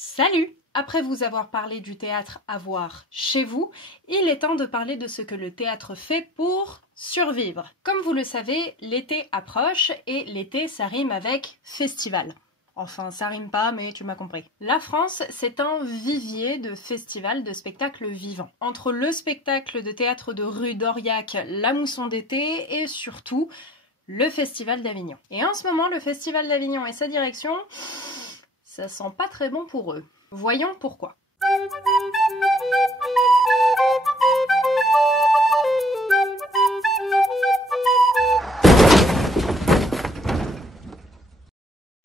Salut! Après vous avoir parlé du théâtre à voir chez vous, il est temps de parler de ce que le théâtre fait pour survivre. Comme vous le savez, l'été approche et l'été ça rime avec festival. Enfin, ça rime pas, mais tu m'as compris. La France, c'est un vivier de festivals, de spectacles vivants. Entre le spectacle de théâtre de rue d'Aurillac, la mousson d'été et surtout le Festival d'Avignon. Et en ce moment, le Festival d'Avignon et sa direction, ça sent pas très bon pour eux. Voyons pourquoi.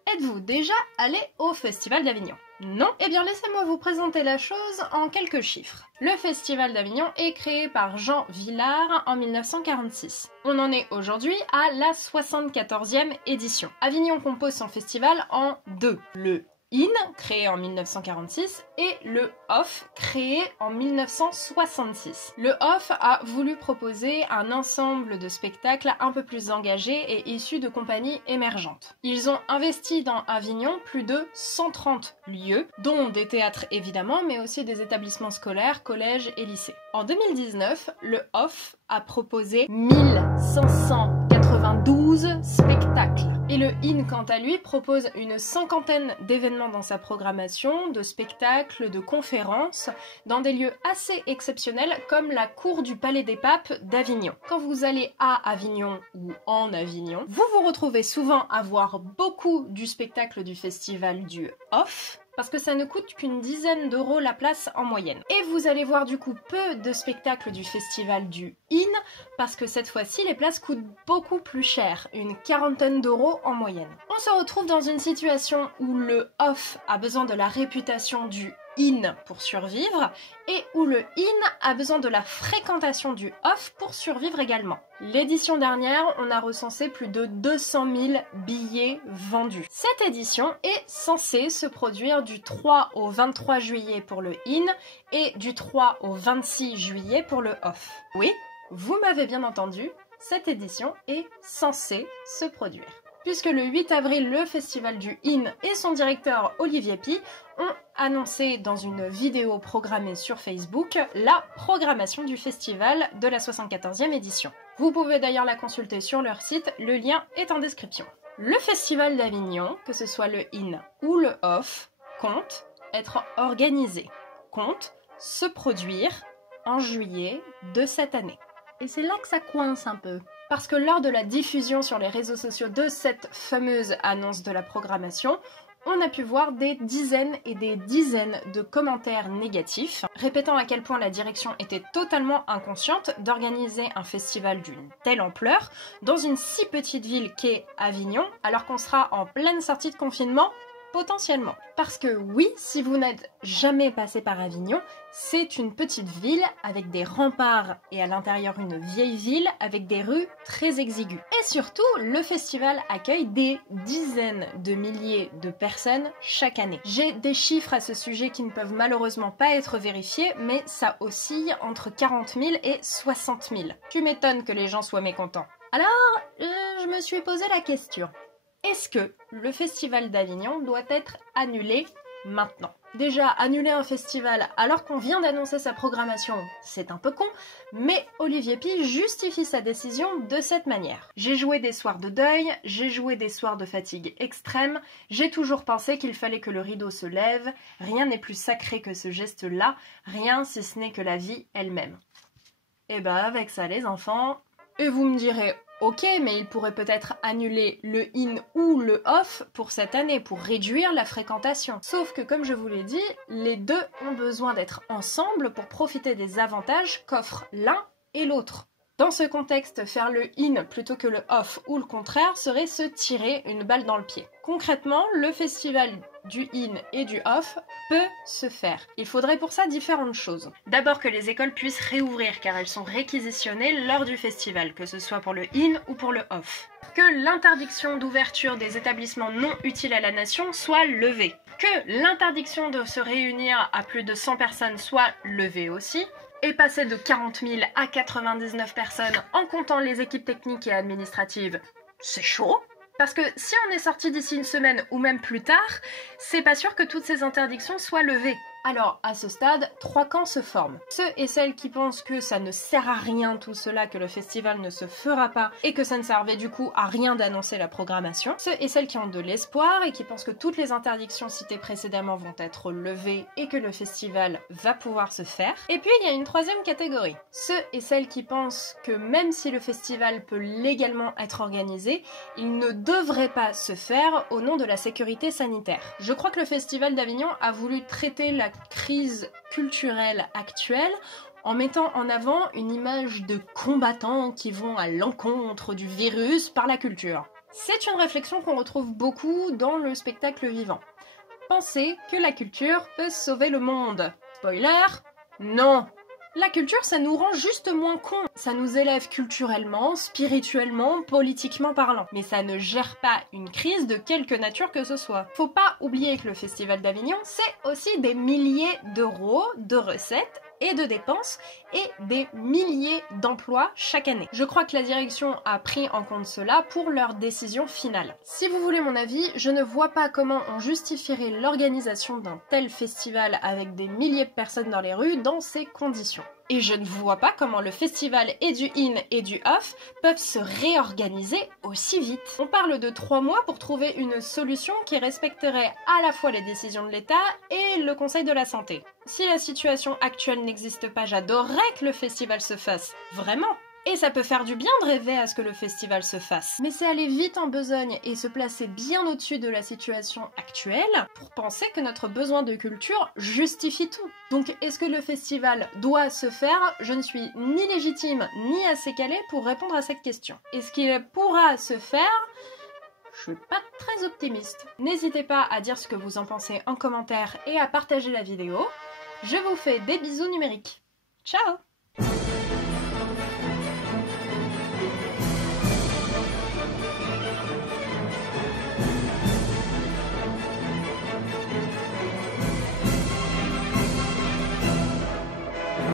Êtes-vous déjà allé au Festival d'Avignon? Non? Eh bien laissez-moi vous présenter la chose en quelques chiffres. Le Festival d'Avignon est créé par Jean Vilar en 1946. On en est aujourd'hui à la 74e édition. Avignon compose son festival en deux. Le IN, créé en 1946, et le OFF, créé en 1966. Le OFF a voulu proposer un ensemble de spectacles un peu plus engagés et issus de compagnies émergentes. Ils ont investi dans Avignon plus de 130 lieux, dont des théâtres évidemment, mais aussi des établissements scolaires, collèges et lycées. En 2019, le OFF a proposé 1592 spectacles. Et le IN, quant à lui, propose une cinquantaine d'événements dans sa programmation, de spectacles, de conférences, dans des lieux assez exceptionnels comme la cour du Palais des Papes d'Avignon. Quand vous allez à Avignon ou en Avignon, vous vous retrouvez souvent à voir beaucoup du spectacle du festival du OFF, parce que ça ne coûte qu'une dizaine d'euros la place en moyenne. Et vous allez voir du coup peu de spectacles du festival du IN, parce que cette fois-ci les places coûtent beaucoup plus cher, une quarantaine d'euros en moyenne. On se retrouve dans une situation où le OFF a besoin de la réputation du IN pour survivre et où le IN a besoin de la fréquentation du OFF pour survivre également. L'édition dernière, on a recensé plus de 200 000 billets vendus. Cette édition est censée se produire du 3 au 23 juillet pour le IN et du 3 au 26 juillet pour le OFF. Oui, vous m'avez bien entendu, cette édition est censée se produire. Puisque le 8 avril, le festival du IN et son directeur Olivier Py ont annoncé dans une vidéo programmée sur Facebook la programmation du festival de la 74e édition. Vous pouvez d'ailleurs la consulter sur leur site, le lien est en description. Le Festival d'Avignon, que ce soit le IN ou le OFF, compte être organisé, compte se produire en juillet de cette année. Et c'est là que ça coince un peu. Parce que lors de la diffusion sur les réseaux sociaux de cette fameuse annonce de la programmation, on a pu voir des dizaines et des dizaines de commentaires négatifs, répétant à quel point la direction était totalement inconsciente d'organiser un festival d'une telle ampleur dans une si petite ville qu'est Avignon, alors qu'on sera en pleine sortie de confinement, potentiellement. Parce que oui, si vous n'êtes jamais passé par Avignon, c'est une petite ville avec des remparts et à l'intérieur une vieille ville avec des rues très exiguës. Et surtout, le festival accueille des dizaines de milliers de personnes chaque année. J'ai des chiffres à ce sujet qui ne peuvent malheureusement pas être vérifiés, mais ça oscille entre 40 000 et 60 000. Tu m'étonnes que les gens soient mécontents. Alors, je me suis posé la question. Est-ce que le Festival d'Avignon doit être annulé maintenant? Déjà, annuler un festival alors qu'on vient d'annoncer sa programmation, c'est un peu con, mais Olivier Py justifie sa décision de cette manière. J'ai joué des soirs de deuil, j'ai joué des soirs de fatigue extrême, j'ai toujours pensé qu'il fallait que le rideau se lève, rien n'est plus sacré que ce geste-là, rien si ce n'est que la vie elle-même. Et bah avec ça les enfants, et vous me direz... Ok, mais il pourrait peut-être annuler le IN ou le OFF pour cette année, pour réduire la fréquentation. Sauf que, comme je vous l'ai dit, les deux ont besoin d'être ensemble pour profiter des avantages qu'offrent l'un et l'autre. Dans ce contexte, faire le IN plutôt que le OFF ou le contraire serait se tirer une balle dans le pied. Concrètement, le festival du IN et du OFF peut se faire. Il faudrait pour ça différentes choses. D'abord que les écoles puissent réouvrir car elles sont réquisitionnées lors du festival, que ce soit pour le IN ou pour le OFF. Que l'interdiction d'ouverture des établissements non utiles à la nation soit levée. Que l'interdiction de se réunir à plus de 100 personnes soit levée aussi. Et passer de 40 000 à 99 personnes en comptant les équipes techniques et administratives, c'est chaud. Parce que si on est sorti d'ici une semaine ou même plus tard, c'est pas sûr que toutes ces interdictions soient levées. Alors, à ce stade, 3 camps se forment. Ceux et celles qui pensent que ça ne sert à rien tout cela, que le festival ne se fera pas et que ça ne servait du coup à rien d'annoncer la programmation. Ceux et celles qui ont de l'espoir et qui pensent que toutes les interdictions citées précédemment vont être levées et que le festival va pouvoir se faire. Et puis, il y a une troisième catégorie. Ceux et celles qui pensent que même si le festival peut légalement être organisé, il ne devrait pas se faire au nom de la sécurité sanitaire. Je crois que le Festival d'Avignon a voulu traiter la crise culturelle actuelle en mettant en avant une image de combattants qui vont à l'encontre du virus par la culture. C'est une réflexion qu'on retrouve beaucoup dans le spectacle vivant. Penser que la culture peut sauver le monde. Spoiler, non! La culture, ça nous rend juste moins cons. Ça nous élève culturellement, spirituellement, politiquement parlant. Mais ça ne gère pas une crise de quelque nature que ce soit. Faut pas oublier que le Festival d'Avignon, c'est aussi des milliers d'euros de recettes et de dépenses et des milliers d'emplois chaque année. Je crois que la direction a pris en compte cela pour leur décision finale. Si vous voulez mon avis, je ne vois pas comment on justifierait l'organisation d'un tel festival avec des milliers de personnes dans les rues dans ces conditions. Et je ne vois pas comment le festival et du in et du off peuvent se réorganiser aussi vite. On parle de 3 mois pour trouver une solution qui respecterait à la fois les décisions de l'État et le Conseil de la Santé. Si la situation actuelle n'existe pas, j'adorerais que le festival se fasse. Vraiment. Et ça peut faire du bien de rêver à ce que le festival se fasse. Mais c'est aller vite en besogne et se placer bien au-dessus de la situation actuelle pour penser que notre besoin de culture justifie tout. Donc est-ce que le festival doit se faire? Je ne suis ni légitime ni assez calée pour répondre à cette question. Est-ce qu'il pourra se faire? Je suis pas très optimiste. N'hésitez pas à dire ce que vous en pensez en commentaire et à partager la vidéo. Je vous fais des bisous numériques. Ciao!